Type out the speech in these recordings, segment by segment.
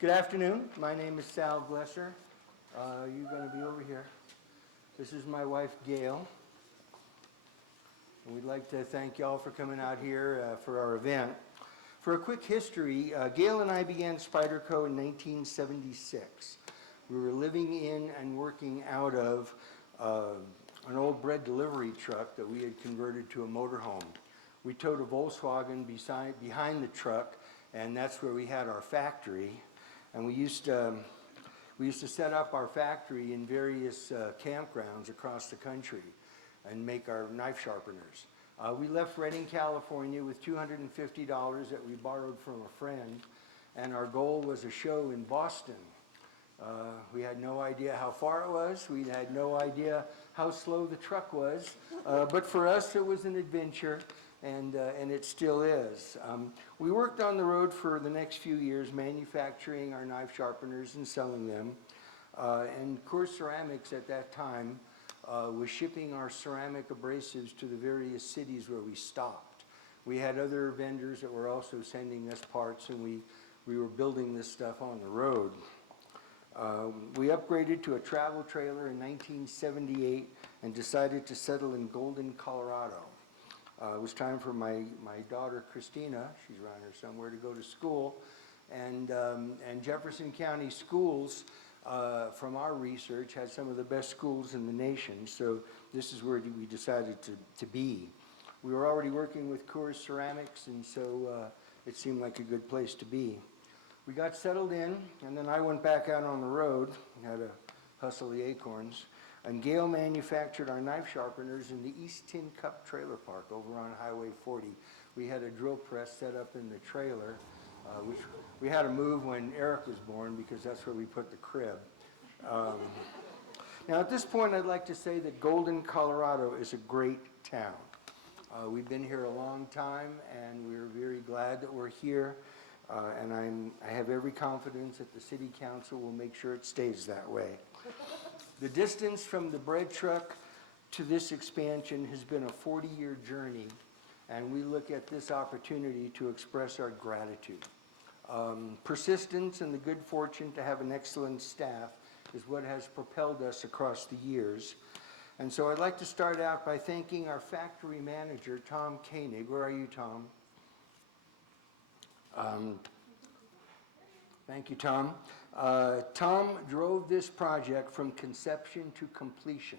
Good afternoon. My name is Sal Glesser. You're going to be over here. This is my wife, Gail. And we'd like to thank y'all for coming out here for our event. For a quick history, Gail and I began Spyderco in 1976. We were living in and working out of an old bread delivery truck that we had converted to a motorhome. We towed a Volkswagen behind the truck, and that's where we had our factory. And we used to set up our factory in various campgrounds across the country and make our knife sharpeners. We left Redding, California with $250 that we borrowed from a friend, and our goal was a show in Boston. We had no idea how far it was. We had no idea how slow the truck was. But for us, it was an adventure, and it still is. We worked on the road for the next few years, manufacturing our knife sharpeners and selling them. And Coors Ceramics at that time was shipping our ceramic abrasives to the various cities where we stopped. We had other vendors that were also sending us parts, and we were building this stuff on the road. We upgraded to a travel trailer in 1978 and decided to settle in Golden, Colorado. It was time for my daughter, Christina, she's around here somewhere, to go to school. And Jefferson County Schools, from our research, had some of the best schools in the nation. So this is where we decided to be. We were already working with Coors Ceramics, and so it seemed like a good place to be. We got settled in, and then I went back out on the road, had to hustle the acorns, and Gail manufactured our knife sharpeners in the East Tin Cup Trailer Park over on Highway 40. We had a drill press set up in the trailer, which we had to move when Eric was born because that's where we put the crib. Now at this point I'd like to say that Golden, Colorado is a great town. We've been here a long time, and we're very glad that we're here. And I have every confidence that the city council will make sure it stays that way. The distance from the bread truck to this expansion has been a 40-year journey, and we look at this opportunity to express our gratitude. Persistence and the good fortune to have an excellent staff is what has propelled us across the years. And so I'd like to start out by thanking our factory manager, Tom Koenig. Where are you, Tom? Thank you, Tom. Tom drove this project from conception to completion.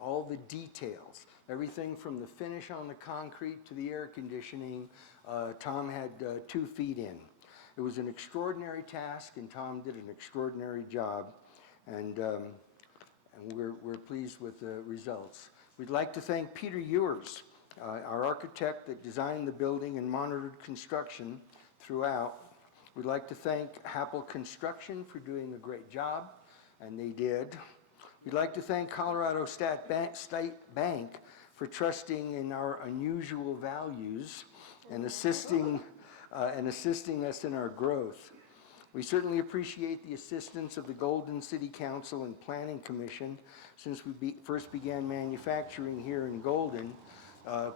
All the details, everything from the finish on the concrete to the air conditioning, Tom had 2 feet in. It was an extraordinary task, and Tom did an extraordinary job, and we're pleased with the results. We'd like to thank Peter Ewers, our architect that designed the building and monitored construction throughout. We'd like to thank Happel Construction for doing a great job, and they did. We'd like to thank Colorado State Bank for trusting in our unusual values and assisting us in our growth. We certainly appreciate the assistance of the Golden City Council and Planning Commission since we first began manufacturing here in Golden.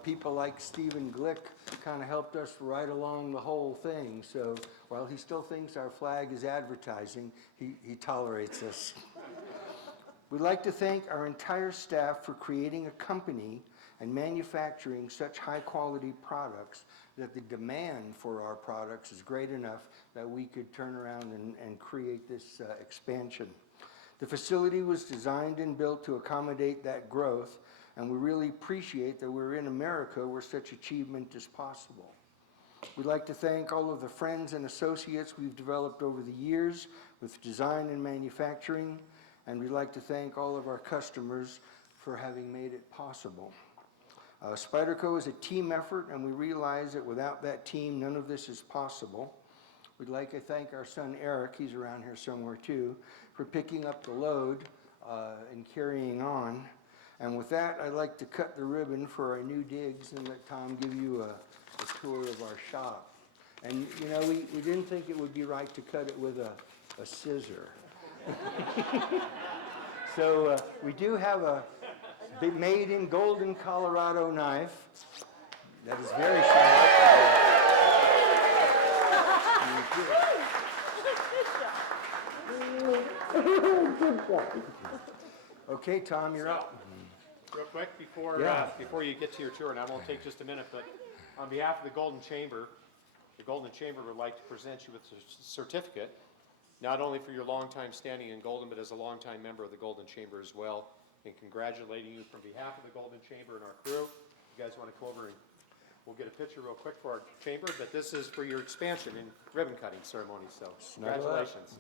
People like Stephen Glick kind of helped us right along the whole thing. So while he still thinks our flag is advertising, he tolerates us. We'd like to thank our entire staff for creating a company and manufacturing such high quality products that the demand for our products is great enough that we could turn around and create this expansion. The facility was designed and built to accommodate that growth, and we really appreciate that we're in America where such achievement is possible. We'd like to thank all of the friends and associates we've developed over the years with design and manufacturing, and we'd like to thank all of our customers for having made it possible. Spyderco is a team effort, and we realize that without that team, none of this is possible. We'd like to thank our son Eric, he's around here somewhere too, for picking up the load and carrying on. And with that, I'd like to cut the ribbon for our new digs and let Tom give you a tour of our shop. And you know, we didn't think it would be right to cut it with a scissor. So we do have a made in Golden, Colorado knife that is very sharp. Good boy. Okay, Tom, you're up. Real quick, Yeah. before you get to your tour, and I won't take just a minute, but on behalf of the Golden Chamber would like to present you with a certificate, not only for your long time standing in Golden, but as a longtime member of the Golden Chamber as well, and congratulating you from behalf of the Golden Chamber and our crew. You guys want to come over and we'll get a picture real quick for our chamber, but this is for your expansion and ribbon cutting ceremony, so congratulations.